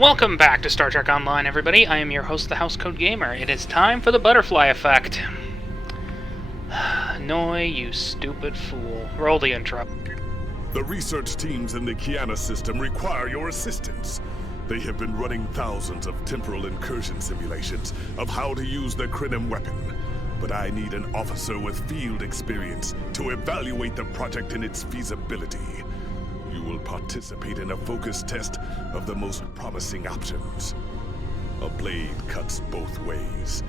Welcome back to Star Trek Online, everybody. I am your host, the Housecoat Gamer. It is time for the butterfly effect. Noye, you stupid fool. Roll the intro. The research teams in the Kiana system require your assistance. They have been running thousands of temporal incursion simulations of how to use the Krenim weapon. But I need an officer with field experience to evaluate the project and its feasibility. You will participate in a focus test of the most promising options. A blade cuts both ways.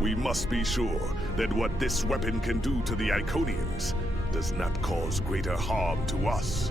We must be sure that what this weapon can do to the Iconians does not cause greater harm to us.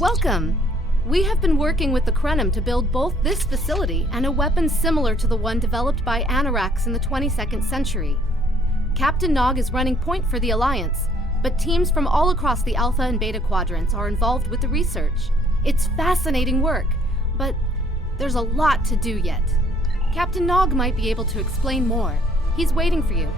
Welcome! We have been working with the Krenim to build both this facility and a weapon similar to the one developed by Anoraks in the 22nd century. Captain Nog is running point for the Alliance, but teams from all across the Alpha and Beta quadrants are involved with the research. It's fascinating work, but there's a lot to do yet. Captain Nog might be able to explain more. He's waiting for you.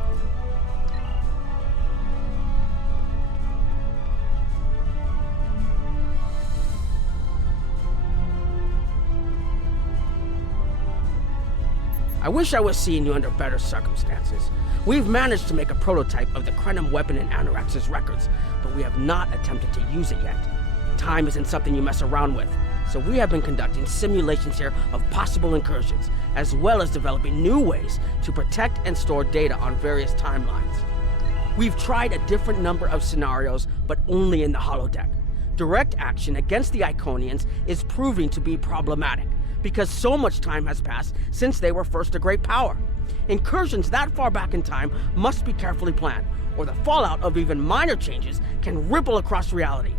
I wish I was seeing you under better circumstances. We've managed to make a prototype of the Krenim weapon in Anoraks' records, but we have not attempted to use it yet. Time isn't something you mess around with, so we have been conducting simulations here of possible incursions, as well as developing new ways to protect and store data on various timelines. We've tried a different number of scenarios, but only in the holodeck. Direct action against the Iconians is proving to be problematic, because so much time has passed since they were first a great power. Incursions that far back in time must be carefully planned, or the fallout of even minor changes can ripple across reality.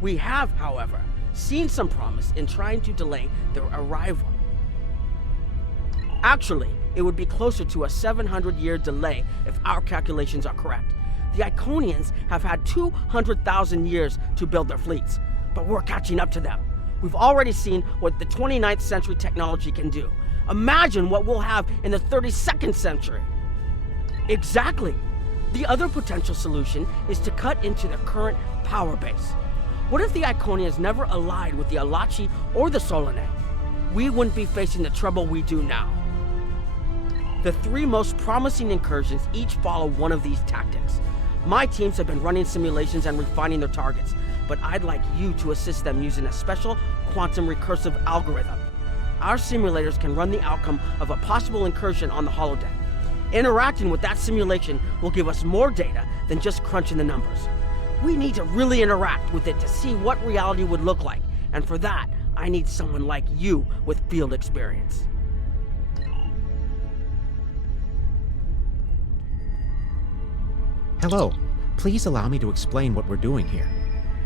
We have, however, seen some promise in trying to delay their arrival. Actually, it would be closer to a 700-year delay if our calculations are correct. The Iconians have had 200,000 years to build their fleets, but we're catching up to them. We've already seen what the 29th century technology can do. Imagine what we'll have in the 32nd century. Exactly. The other potential solution is to cut into the current power base. What if the Iconians never allied with the Alachi or the Solanae? We wouldn't be facing the trouble we do now. The three most promising incursions each follow one of these tactics. My teams have been running simulations and refining their targets, but I'd like you to assist them using a special quantum recursive algorithm. Our simulators can run the outcome of a possible incursion on the holodeck. Interacting with that simulation will give us more data than just crunching the numbers. We need to really interact with it to see what reality would look like, and for that, I need someone like you with field experience. Hello. Please allow me to explain what we're doing here.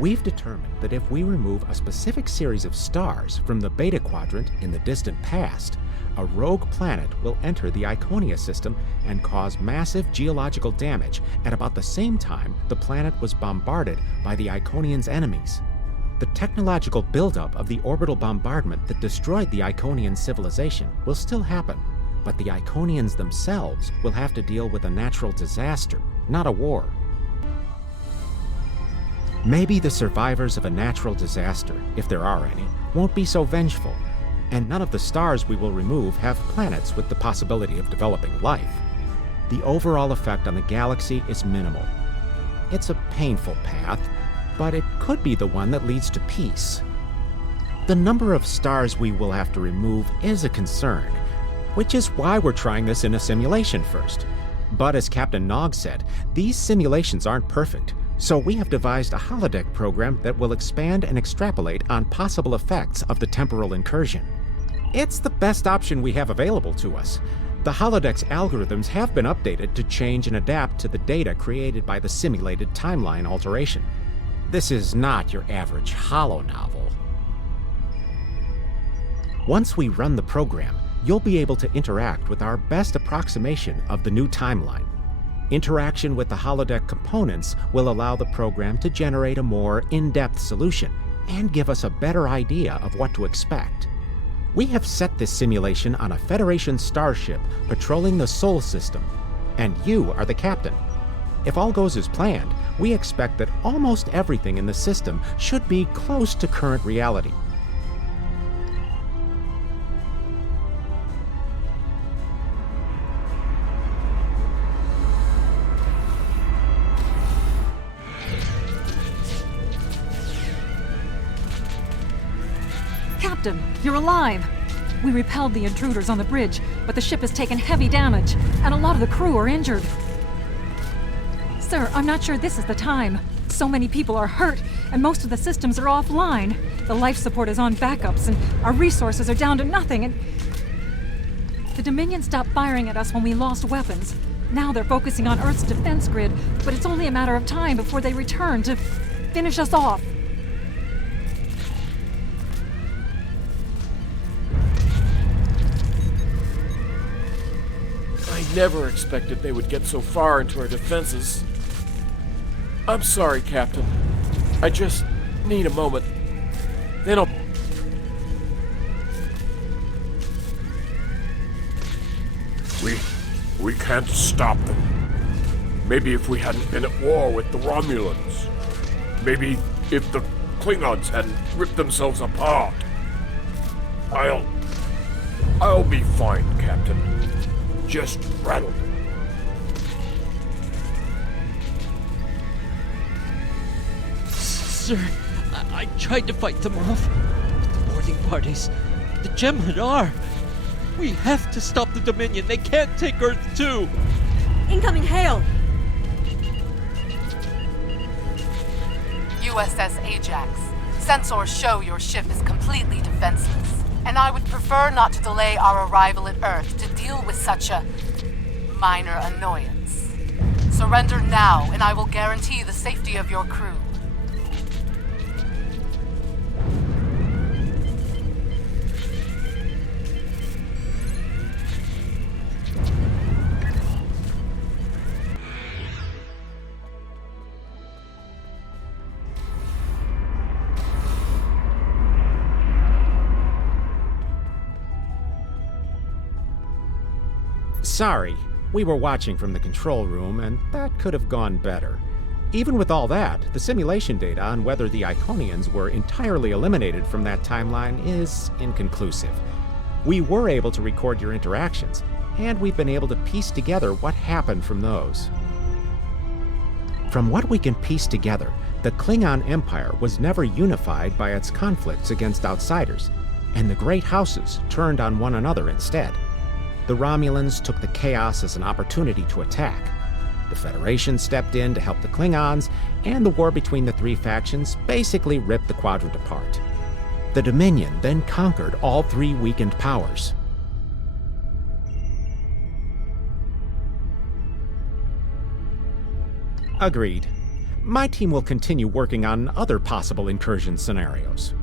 We've determined that if we remove a specific series of stars from the Beta Quadrant in the distant past, a rogue planet will enter the Iconia system and cause massive geological damage at about the same time the planet was bombarded by the Iconians' enemies. The technological buildup of the orbital bombardment that destroyed the Iconian civilization will still happen, but the Iconians themselves will have to deal with a natural disaster, not a war. Maybe the survivors of a natural disaster, if there are any, won't be so vengeful, and none of the stars we will remove have planets with the possibility of developing life. The overall effect on the galaxy is minimal. It's a painful path, but it could be the one that leads to peace. The number of stars we will have to remove is a concern, which is why we're trying this in a simulation first. But as Captain Nog said, these simulations aren't perfect, so we have devised a holodeck program that will expand and extrapolate on possible effects of the temporal incursion. It's the best option we have available to us, The holodeck's algorithms have been updated to change and adapt to the data created by the simulated timeline alteration. This is not your average holo novel. Once we run the program, you'll be able to interact with our best approximation of the new timeline. Interaction with the holodeck components will allow the program to generate a more in-depth solution and give us a better idea of what to expect. We have set this simulation on a Federation starship patrolling the Sol system, and you are the captain. If all goes as planned, we expect that almost everything in the system should be close to current reality. Captain, you're alive! We repelled the intruders on the bridge, but the ship has taken heavy damage, and a lot of the crew are injured. Sir, I'm not sure this is the time. So many people are hurt, and most of the systems are offline. The life support is on backups, and our resources are down to nothing, and... The Dominion stopped firing at us when we lost weapons. Now they're focusing on Earth's defense grid, but it's only a matter of time before they return to finish us off. I never expected they would get so far into our defenses. I'm sorry, Captain. I just need a moment. Then I'll... We can't stop them. Maybe if we hadn't been at war with the Romulans. Maybe if the Klingons hadn't ripped themselves apart. I'll be fine, Captain. Just rattled. Sir, I tried to fight them off. But the boarding parties, the Jem'hadar. We have to stop the Dominion. They can't take Earth too. Incoming hail! USS Ajax. Sensors show your ship is completely defenseless, and I would prefer not to delay our arrival at Earth to deal with such a minor annoyance. Surrender now, and I will guarantee the safety of your crew. Sorry, we were watching from the control room, and that could have gone better. Even with all that, the simulation data on whether the Iconians were entirely eliminated from that timeline is inconclusive. We were able to record your interactions, and we've been able to piece together what happened from those. From what we can piece together, the Klingon Empire was never unified by its conflicts against outsiders, and the great houses turned on one another instead. The Romulans took the chaos as an opportunity to attack. The Federation stepped in to help the Klingons, and the war between the three factions basically ripped the quadrant apart. The Dominion then conquered all three weakened powers. Agreed. My team will continue working on other possible incursion scenarios.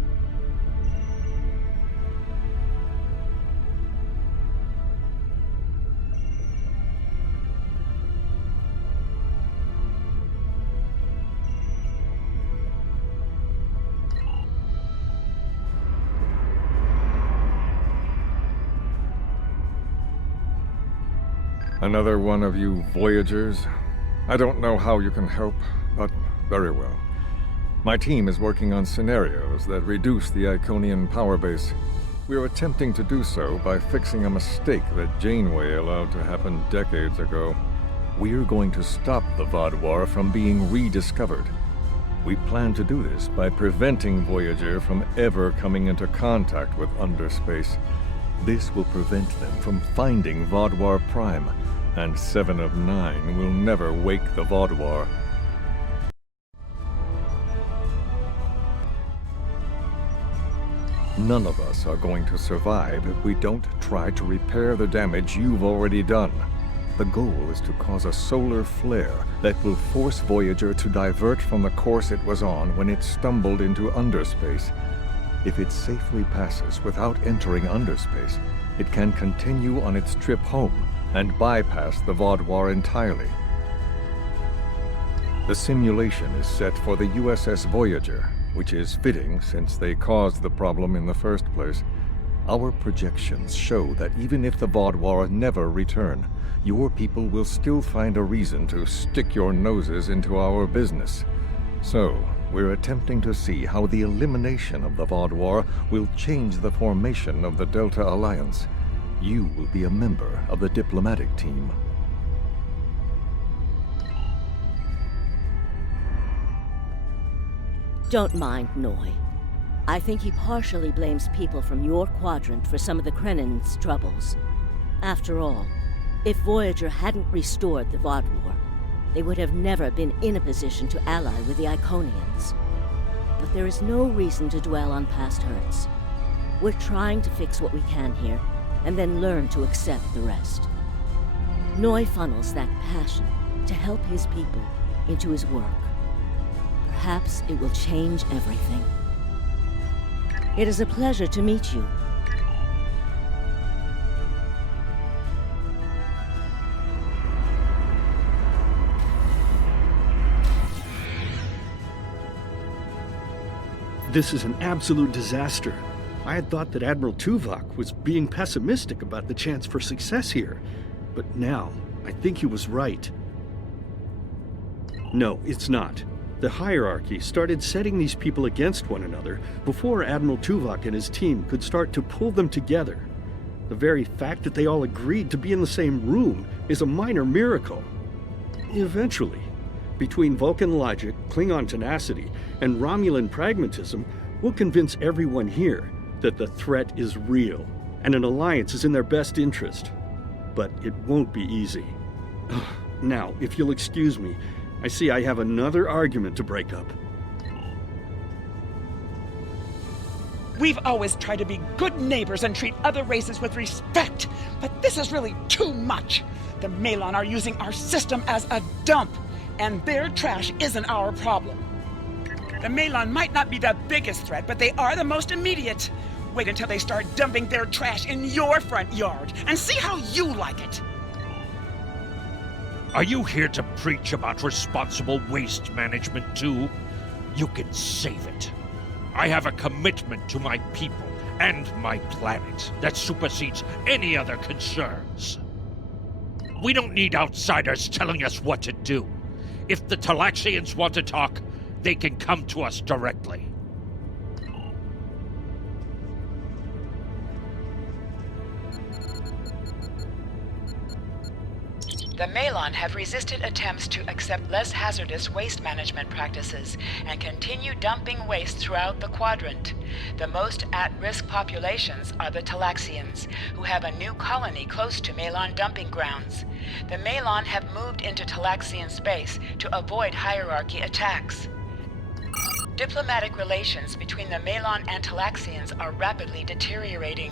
Another one of you Voyagers? I don't know how you can help, but very well. My team is working on scenarios that reduce the Iconian power base. We are attempting to do so by fixing a mistake that Janeway allowed to happen decades ago. We're going to stop the Vaadwaur from being rediscovered. We plan to do this by preventing Voyager from ever coming into contact with underspace. This will prevent them from finding Vaadwaur Prime, and 7 of 9 will never wake the Vaadwaur. None of us are going to survive if we don't try to repair the damage you've already done. The goal is to cause a solar flare that will force Voyager to divert from the course it was on when it stumbled into underspace. If it safely passes without entering underspace, it can continue on its trip home and bypass the Vaadwaur entirely. The simulation is set for the USS Voyager, which is fitting since they caused the problem in the first place. Our projections show that even if the Vaadwaur never return, your people will still find a reason to stick your noses into our business. So, we're attempting to see how the elimination of the Vaadwaur will change the formation of the Delta Alliance. You will be a member of the diplomatic team. Don't mind Noye. I think he partially blames people from your quadrant for some of the Krennin's troubles. After all, if Voyager hadn't restored the Vaadwaur, they would have never been in a position to ally with the Iconians. But there is no reason to dwell on past hurts. We're trying to fix what we can here, and then learn to accept the rest. Noye funnels that passion to help his people into his work. Perhaps it will change everything. It is a pleasure to meet you. This is an absolute disaster. I had thought that Admiral Tuvok was being pessimistic about the chance for success here, but now I think he was right. No, it's not. The hierarchy started setting these people against one another before Admiral Tuvok and his team could start to pull them together. The very fact that they all agreed to be in the same room is a minor miracle. Eventually, between Vulcan logic, Klingon tenacity, and Romulan pragmatism, we'll convince everyone here that the threat is real and an alliance is in their best interest. But it won't be easy. Now, if you'll excuse me, I see I have another argument to break up. We've always tried to be good neighbors and treat other races with respect, but this is really too much. The Malon are using our system as a dump, and their trash isn't our problem. The Malon might not be the biggest threat, but they are the most immediate. Wait until they start dumping their trash in your front yard, and see how you like it. Are you here to preach about responsible waste management too? You can save it. I have a commitment to my people and my planet that supersedes any other concerns. We don't need outsiders telling us what to do. If the Talaxians want to talk, they can come to us directly. The Malon have resisted attempts to accept less hazardous waste management practices and continue dumping waste throughout the quadrant. The most at-risk populations are the Talaxians, who have a new colony close to Malon dumping grounds. The Malon have moved into Talaxian space to avoid hierarchy attacks. Diplomatic relations between the Malon and Talaxians are rapidly deteriorating.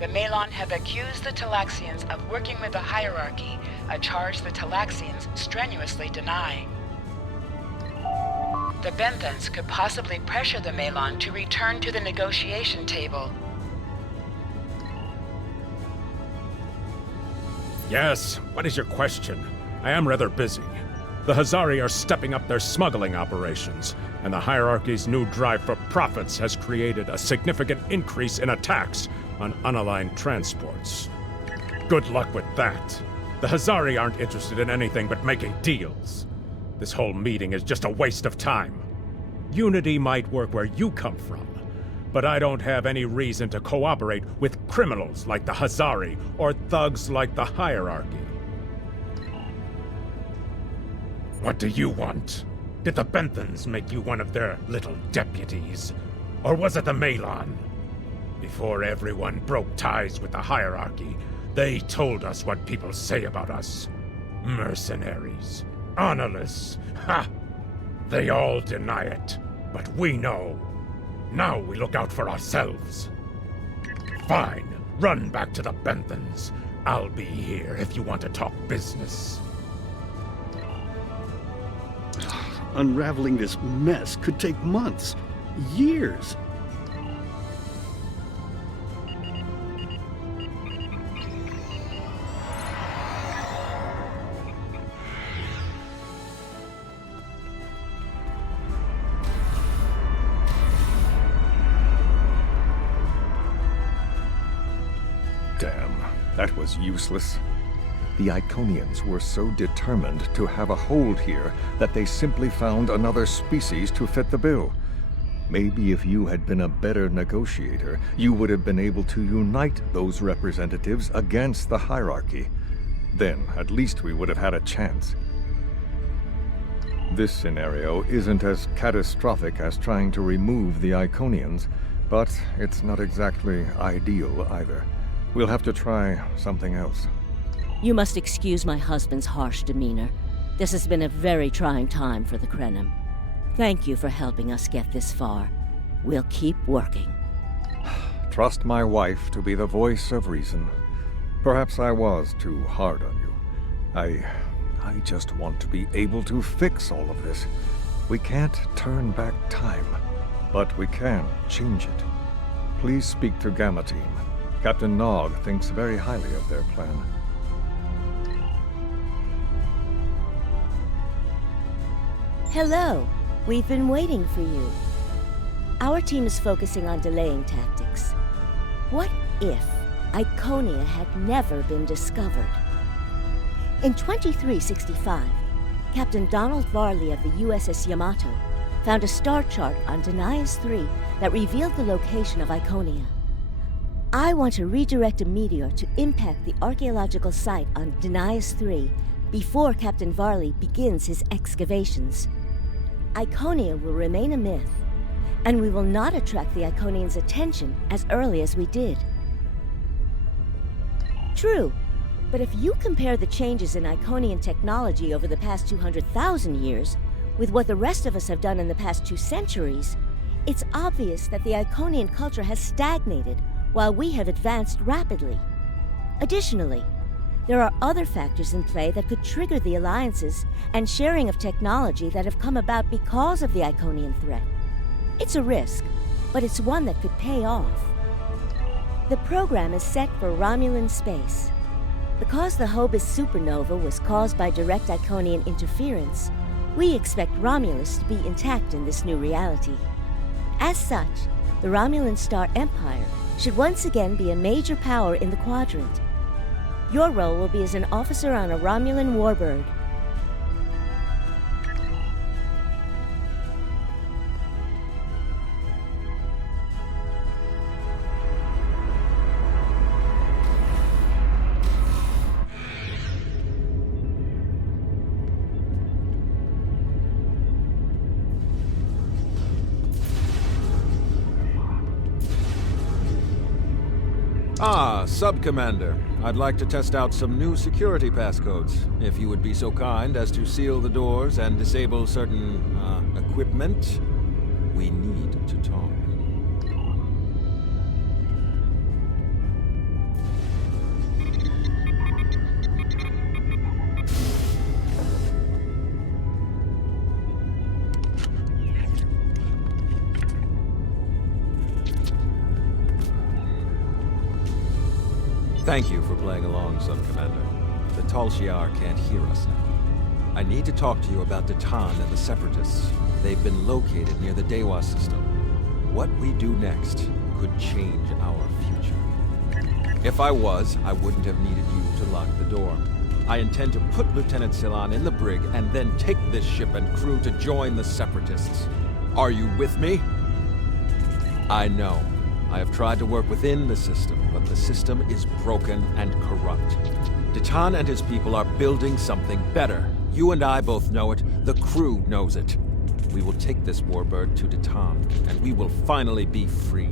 The Malon have accused the Talaxians of working with the hierarchy, a charge the Talaxians strenuously deny. The Benthans could possibly pressure the Malon to return to the negotiation table. Yes, what is your question? I am rather busy. The Hazari are stepping up their smuggling operations, and the hierarchy's new drive for profits has created a significant increase in attacks on unaligned transports. Good luck with that. The Hazari aren't interested in anything but making deals. This whole meeting is just a waste of time. Unity might work where you come from, but I don't have any reason to cooperate with criminals like the Hazari or thugs like the hierarchy. What do you want? Did the Benthans make you one of their little deputies? Or was it the Malon? Before everyone broke ties with the hierarchy, they told us what people say about us. Mercenaries. Honorless. Ha! They all deny it. But we know. Now we look out for ourselves. Fine. Run back to the Benthans. I'll be here if you want to talk business. Unraveling this mess could take months, years. Damn, that was useless. The Iconians were so determined to have a hold here that they simply found another species to fit the bill. Maybe if you had been a better negotiator, you would have been able to unite those representatives against the hierarchy. Then, at least we would have had a chance. This scenario isn't as catastrophic as trying to remove the Iconians, but it's not exactly ideal either. We'll have to try something else. You must excuse my husband's harsh demeanor. This has been a very trying time for the Krenim. Thank you for helping us get this far. We'll keep working. Trust my wife to be the voice of reason. Perhaps I was too hard on you. I just want to be able to fix all of this. We can't turn back time, but we can change it. Please speak to Gamma Team. Captain Nog thinks very highly of their plan. Hello. We've been waiting for you. Our team is focusing on delaying tactics. What if Iconia had never been discovered? In 2365, Captain Donald Varley of the USS Yamato found a star chart on Denias 3 that revealed the location of Iconia. I want to redirect a meteor to impact the archaeological site on Denias 3 before Captain Varley begins his excavations. Iconia will remain a myth, and we will not attract the Iconians' attention as early as we did. True, but if you compare the changes in Iconian technology over the past 200,000 years with what the rest of us have done in the past 2 centuries, it's obvious that the Iconian culture has stagnated while we have advanced rapidly. Additionally, there are other factors in play that could trigger the alliances and sharing of technology that have come about because of the Iconian threat. It's a risk, but it's one that could pay off. The program is set for Romulan space. Because the Hobus supernova was caused by direct Iconian interference, we expect Romulus to be intact in this new reality. As such, the Romulan Star Empire should once again be a major power in the quadrant. Your role will be as an officer on a Romulan warbird. Sub-Commander. I'd like to test out some new security passcodes, if you would be so kind as to seal the doors and disable certain, equipment. We need to talk. Thank you for playing along, Sub-Commander. The Tal Shiar can't hear us now. I need to talk to you about Datan and the Separatists. They've been located near the Dewa system. What we do next could change our future. If I was, I wouldn't have needed you to lock the door. I intend to put Lieutenant Silan in the brig and then take this ship and crew to join the Separatists. Are you with me? I know. I have tried to work within the system, but the system is broken and corrupt. Datan and his people are building something better. You and I both know it. The crew knows it. We will take this warbird to Datan, and we will finally be free.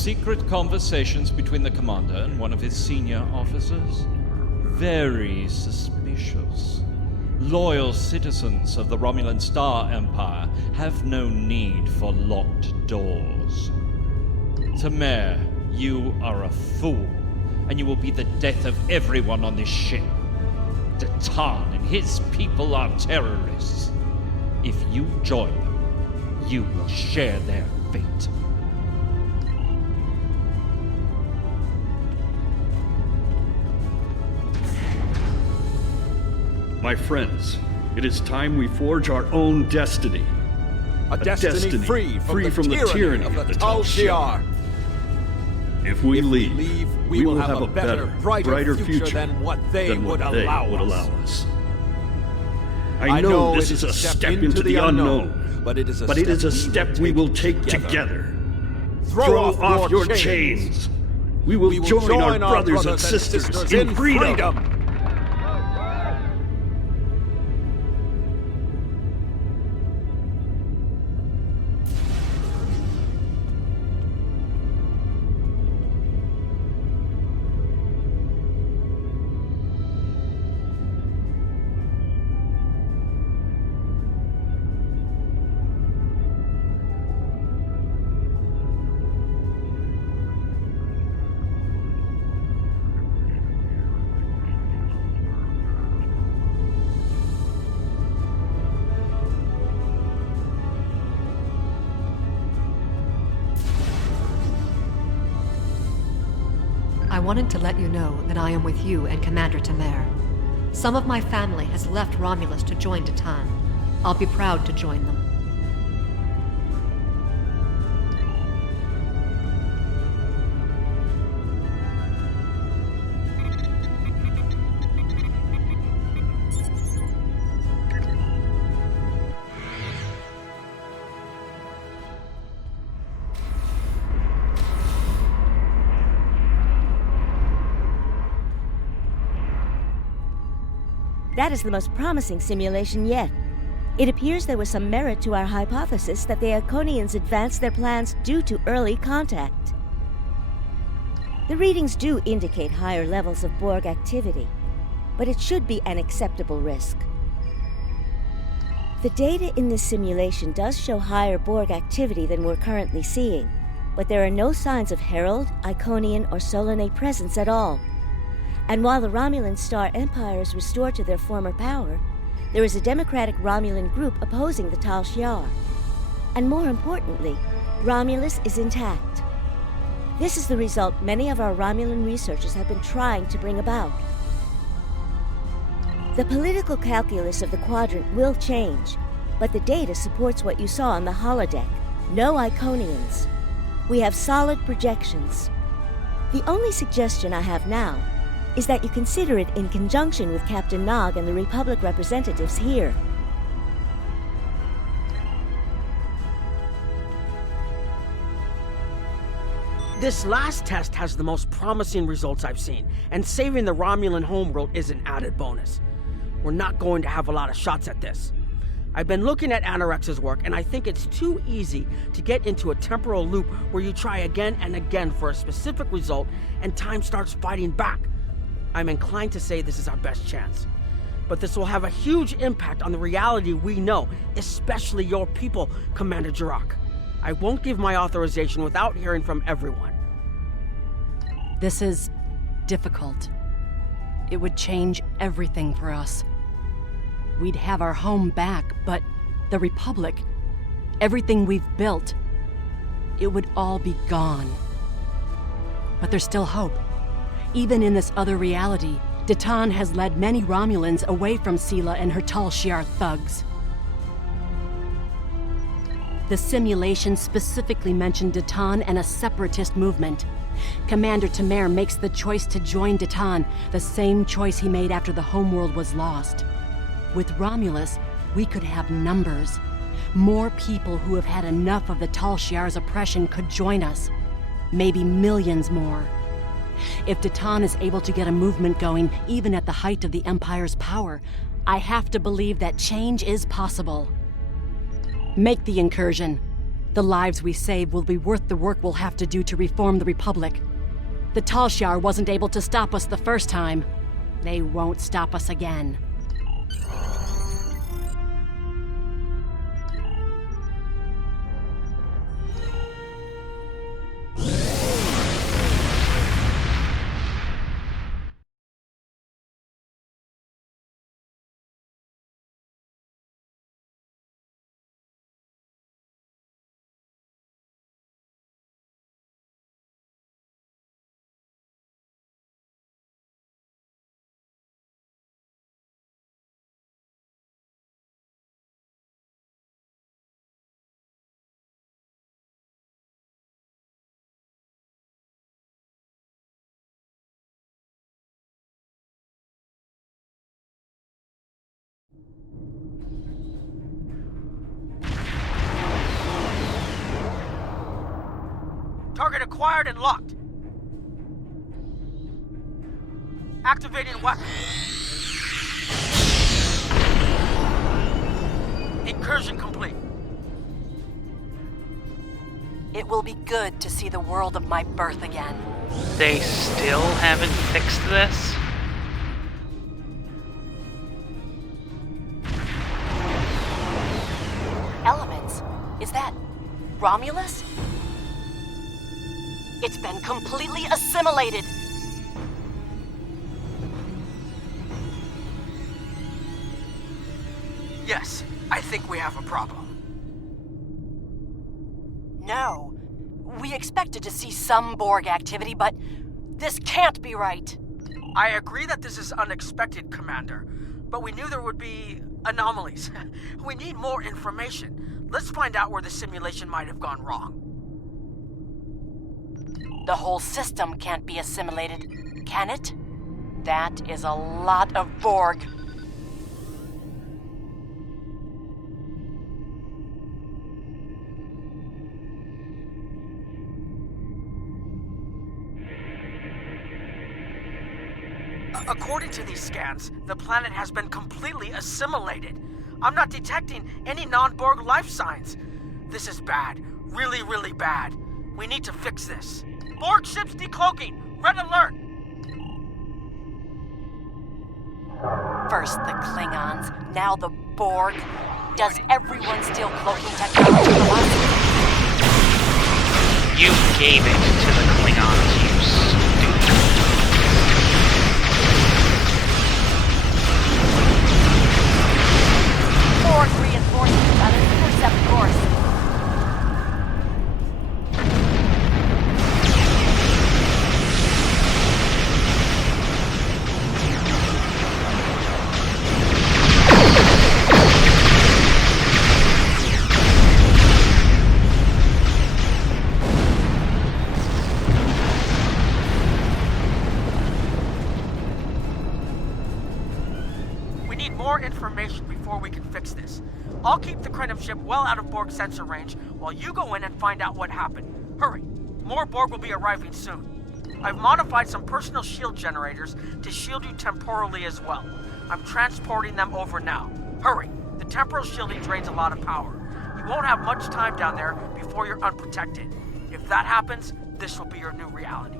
secret conversations between the commander and one of his senior officers. Very suspicious. Loyal citizens of the Romulan Star Empire have no need for locked doors. Temer, you are a fool, and you will be the death of everyone on this ship. Detan and his people are terrorists. If you join them, you will share their fate. My friends, it is time we forge our own destiny. A destiny free from the tyranny of the Tal Shiar. If we leave, we will have a better, brighter future than what they would allow us. I know this is a step into the unknown, but it is a step we will take together. Throw off your chains. We will join our brothers and sisters in freedom. I wanted to let you know that I am with you and Commander Temer. Some of my family has left Romulus to join Detan. I'll be proud to join them. That is the most promising simulation yet. It appears there was some merit to our hypothesis that the Iconians advanced their plans due to early contact. The readings do indicate higher levels of Borg activity, but it should be an acceptable risk. The data in this simulation does show higher Borg activity than we're currently seeing, but there are no signs of Herald, Iconian, or Solanae presence at all. And while the Romulan Star Empire is restored to their former power, there is a democratic Romulan group opposing the Tal Shiar. And more importantly, Romulus is intact. This is the result many of our Romulan researchers have been trying to bring about. The political calculus of the Quadrant will change, but the data supports what you saw on the holodeck. No Iconians. We have solid projections. The only suggestion I have now is that you consider it in conjunction with Captain Nog and the Republic representatives here. This last test has the most promising results I've seen, and saving the Romulan homeworld is an added bonus. We're not going to have a lot of shots at this. I've been looking at Anorex's work, and I think it's too easy to get into a temporal loop where you try again and again for a specific result, and time starts fighting back. I'm inclined to say this is our best chance. But this will have a huge impact on the reality we know, especially your people, Commander Jirok. I won't give my authorization without hearing from everyone. This is difficult. It would change everything for us. We'd have our home back, but the Republic, everything we've built, it would all be gone. But there's still hope. Even in this other reality, Detan has led many Romulans away from Sela and her Tal Shiar thugs. The simulation specifically mentioned Detan and a separatist movement. Commander Temer makes the choice to join Detan, the same choice he made after the homeworld was lost. With Romulus, we could have numbers. More people who have had enough of the Tal Shiar's oppression could join us. Maybe millions more. If Detan is able to get a movement going, even at the height of the Empire's power, I have to believe that change is possible. Make the incursion. The lives we save will be worth the work we'll have to do to reform the Republic. The Talshiar wasn't able to stop us the first time. They won't stop us again. Target acquired and locked. Activating weapon. Incursion complete. It will be good to see the world of my birth again. They still haven't fixed this? Elements? Is that Romulus? It's been completely assimilated. Yes, I think we have a problem. No. We expected to see some Borg activity, but this can't be right. I agree that this is unexpected, Commander, but we knew there would be anomalies. We need more information. Let's find out where the simulation might have gone wrong. The whole system can't be assimilated, can it? That is a lot of Borg. According to these scans, the planet has been completely assimilated. I'm not detecting any non-Borg life signs. This is bad. Really, really bad. We need to fix this. Borg ships decloaking! Red alert! First the Klingons, now the Borg. Does everyone steal cloaking technology from us? You gave it to the Klingons, you stupid. Borg reinforcements on an intercept course. Information before we can fix this. I'll keep the Krenim ship well out of Borg sensor range while you go in and find out what happened. Hurry! More Borg will be arriving soon. I've modified some personal shield generators to shield you temporally as well. I'm transporting them over now. Hurry! The temporal shielding drains a lot of power. You won't have much time down there before you're unprotected. If that happens, this will be your new reality.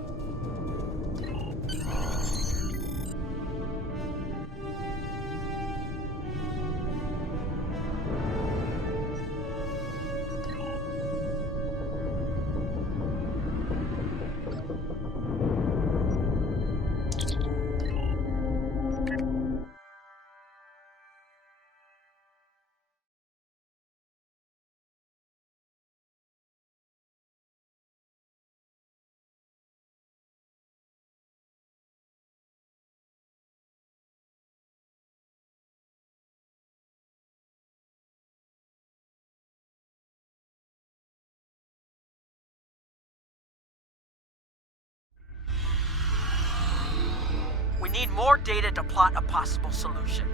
We need more data to plot a possible solution.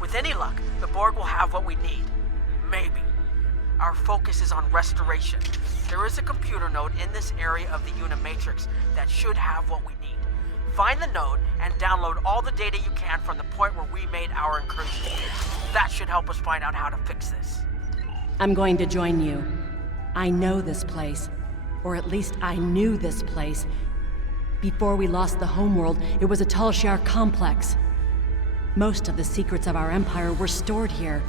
With any luck, the Borg will have what we need. Maybe. Our focus is on restoration. There is a computer node in this area of the Unimatrix that should have what we need. Find the node and download all the data you can from the point where we made our incursion. That should help us find out how to fix this. I'm going to join you. I know this place. Or at least I knew this place. Before we lost the homeworld, it was a Talshiar complex. Most of the secrets of our empire were stored here.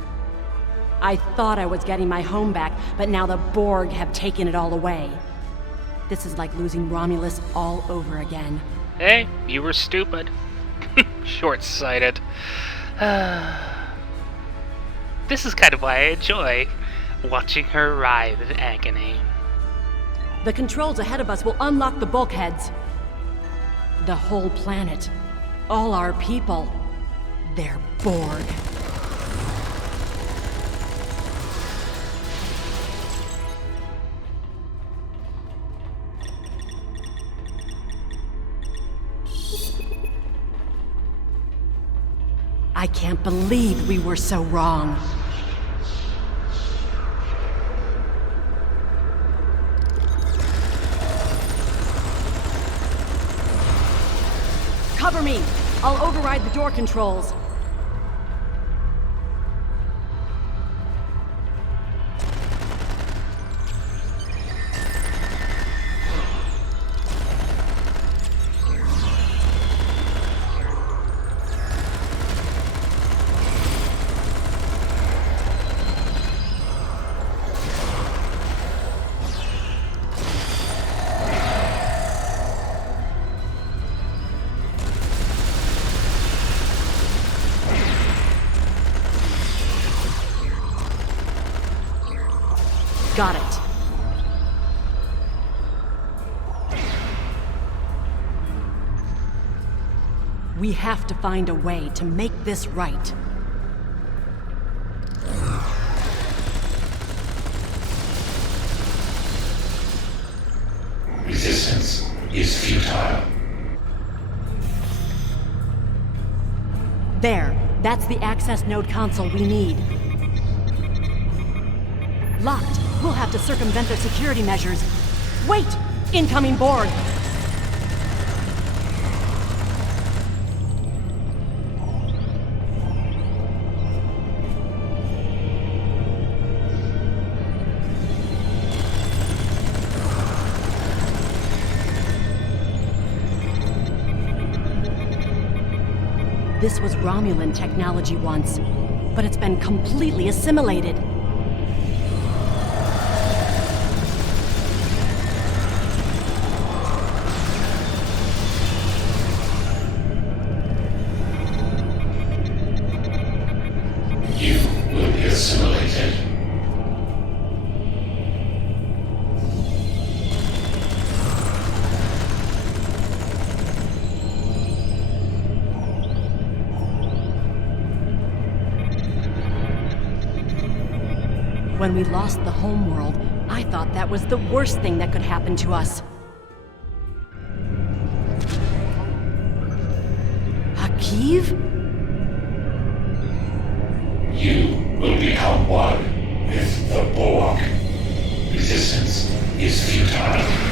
I thought I was getting my home back, but now the Borg have taken it all away. This is like losing Romulus all over again. Hey, you were stupid. Short-sighted. This is kind of why I enjoy watching her writhe in agony. The controls ahead of us will unlock the bulkheads. The whole planet. All our people. They're Borg. I can't believe we were so wrong. Cover me! I'll override the door controls. Got it. We have to find a way to make this right. Resistance is futile. There. That's the access node console we need. Locked. We'll have to circumvent their security measures. Wait! Incoming Borg! This was Romulan technology once, but it's been completely assimilated. When we lost the homeworld, I thought that was the worst thing that could happen to us. Akiv? You will become one with the Borg. Resistance is futile.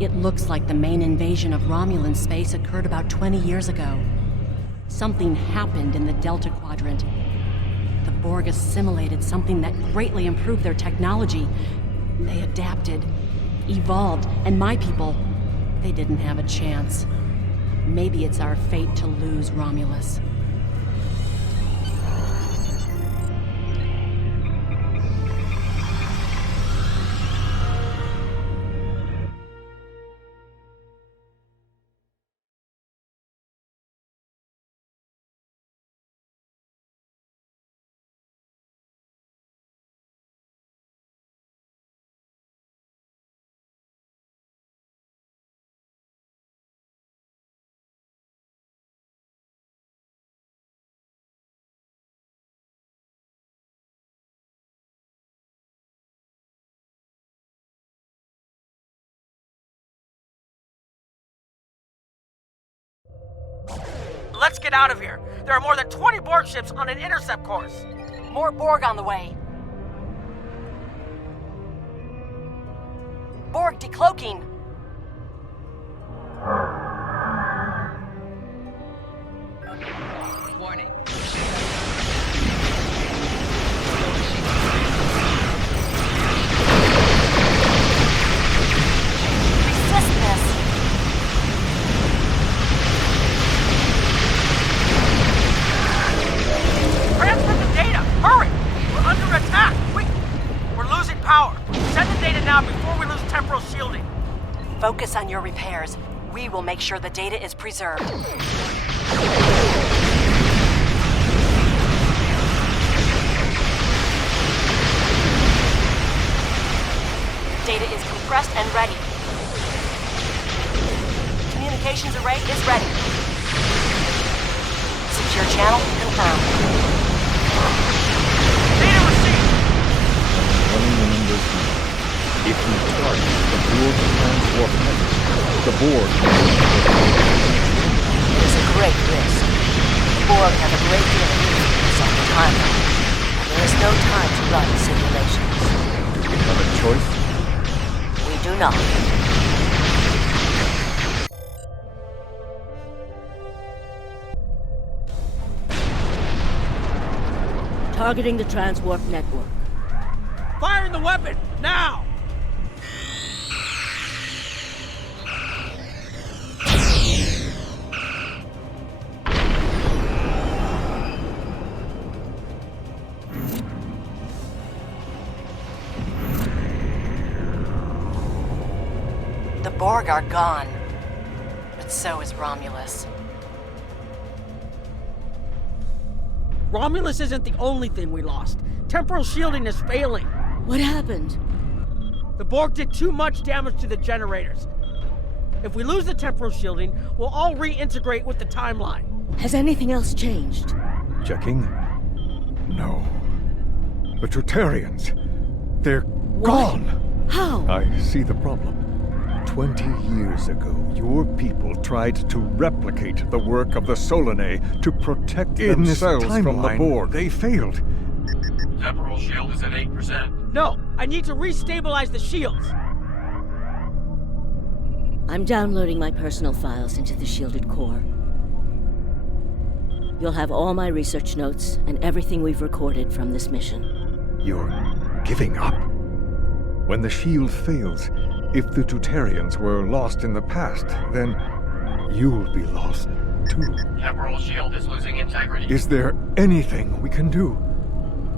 It looks like the main invasion of Romulan space occurred about 20 years ago. Something happened in the Delta Quadrant. The Borg assimilated something that greatly improved their technology. They adapted, evolved, and my people, they didn't have a chance. Maybe it's our fate to lose Romulus. Let's get out of here. There are more than 20 Borg ships on an intercept course. More Borg on the way. Borg decloaking. Warning. Resist this. Transfer the data! Hurry! We're under attack! We're losing power. Send the data now before we lose temporal shielding. Focus on your repairs. We will make sure the data is preserved. Data is compressed and ready. Communications array is ready. Secure channel confirmed. Data received! Running the numbers now. If we start the Borg transport network, the Borg... It is a great risk. The Borg have a great deal of influence on the timeline, and there is no time to run simulations. Do we have a choice? We do not. Targeting the transwarp network. Firing the weapon! Now! The Borg are gone, but so is Romulus. Romulus isn't the only thing we lost. Temporal shielding is failing. What happened? The Borg did too much damage to the generators. If we lose the temporal shielding, we'll all reintegrate with the timeline. Has anything else changed? Checking? No. The Tutarians. They're gone! How? I see the problem. 20 years ago, your people tried to replicate the work of the Solanae to protect themselves from the Borg. They failed. Temporal shield is at 8%. No, I need to restabilize the shields. I'm downloading my personal files into the shielded core. You'll have all my research notes and everything we've recorded from this mission. You're giving up? When the shield fails, if the Tutarians were lost in the past, then you'll be lost too. Temporal shield is losing integrity. Is there anything we can do?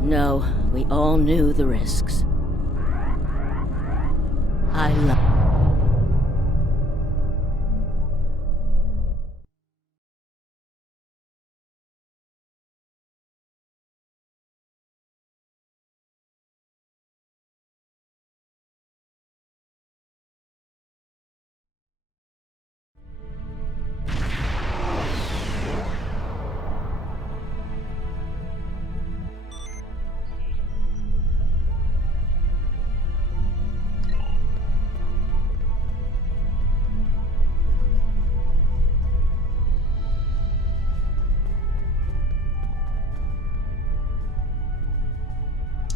No, we all knew the risks. I love...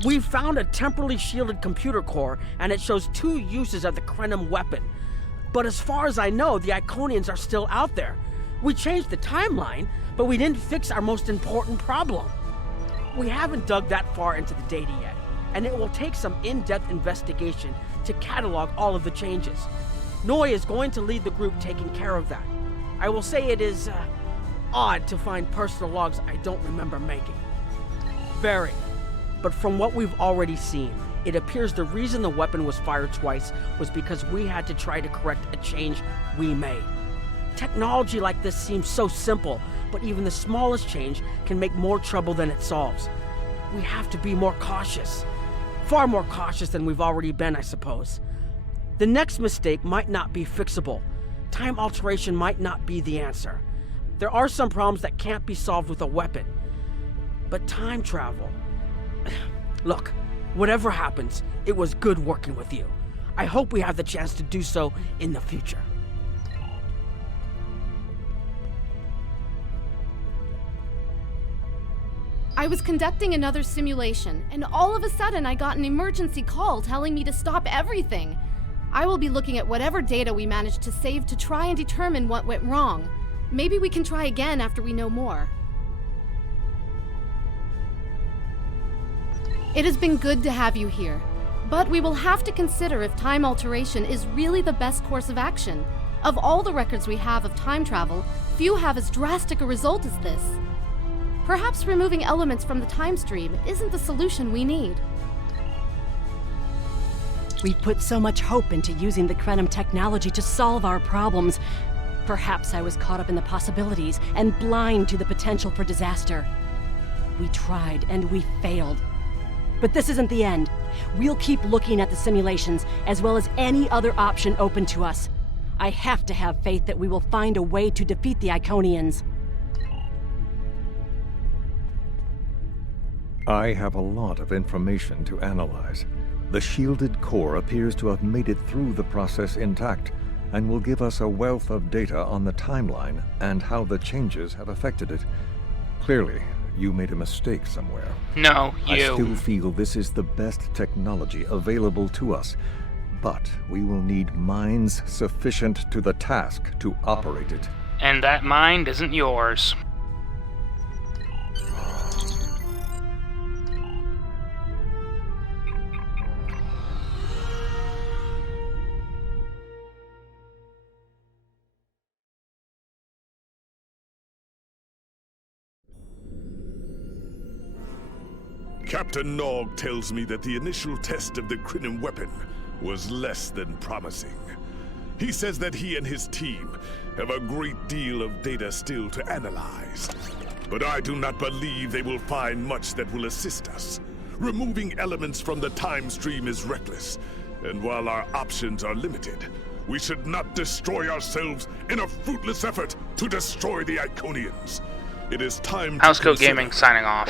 We've found a temporally shielded computer core, and it shows 2 uses of the Krenim weapon. But as far as I know, the Iconians are still out there. We changed the timeline, but we didn't fix our most important problem. We haven't dug that far into the data yet, and it will take some in-depth investigation to catalog all of the changes. Noye is going to lead the group taking care of that. I will say it is, odd to find personal logs I don't remember making. Very. But from what we've already seen, it appears the reason the weapon was fired twice was because we had to try to correct a change we made. Technology like this seems so simple, but even the smallest change can make more trouble than it solves. We have to be more cautious. Far more cautious than we've already been, I suppose. The next mistake might not be fixable. Time alteration might not be the answer. There are some problems that can't be solved with a weapon. But time travel... Look, whatever happens, it was good working with you. I hope we have the chance to do so in the future. I was conducting another simulation, and all of a sudden I got an emergency call telling me to stop everything. I will be looking at whatever data we managed to save to try and determine what went wrong. Maybe we can try again after we know more. It has been good to have you here, but we will have to consider if time alteration is really the best course of action. Of all the records we have of time travel, few have as drastic a result as this. Perhaps removing elements from the time stream isn't the solution we need. We put so much hope into using the Krenim technology to solve our problems. Perhaps I was caught up in the possibilities and blind to the potential for disaster. We tried and we failed. But this isn't the end. We'll keep looking at the simulations as well as any other option open to us. I have to have faith that we will find a way to defeat the Iconians. I have a lot of information to analyze. The shielded core appears to have made it through the process intact, and will give us a wealth of data on the timeline and how the changes have affected it. Clearly, you made a mistake somewhere. No, you. I still feel this is the best technology available to us, but we will need minds sufficient to the task to operate it. And that mind isn't yours. Captain Nog tells me that the initial test of the Krenim weapon was less than promising. He says that he and his team have a great deal of data still to analyze. But I do not believe they will find much that will assist us. Removing elements from the time stream is reckless, and while our options are limited, we should not destroy ourselves in a fruitless effort to destroy the Iconians. It is time to Housecoat consider Gaming signing off.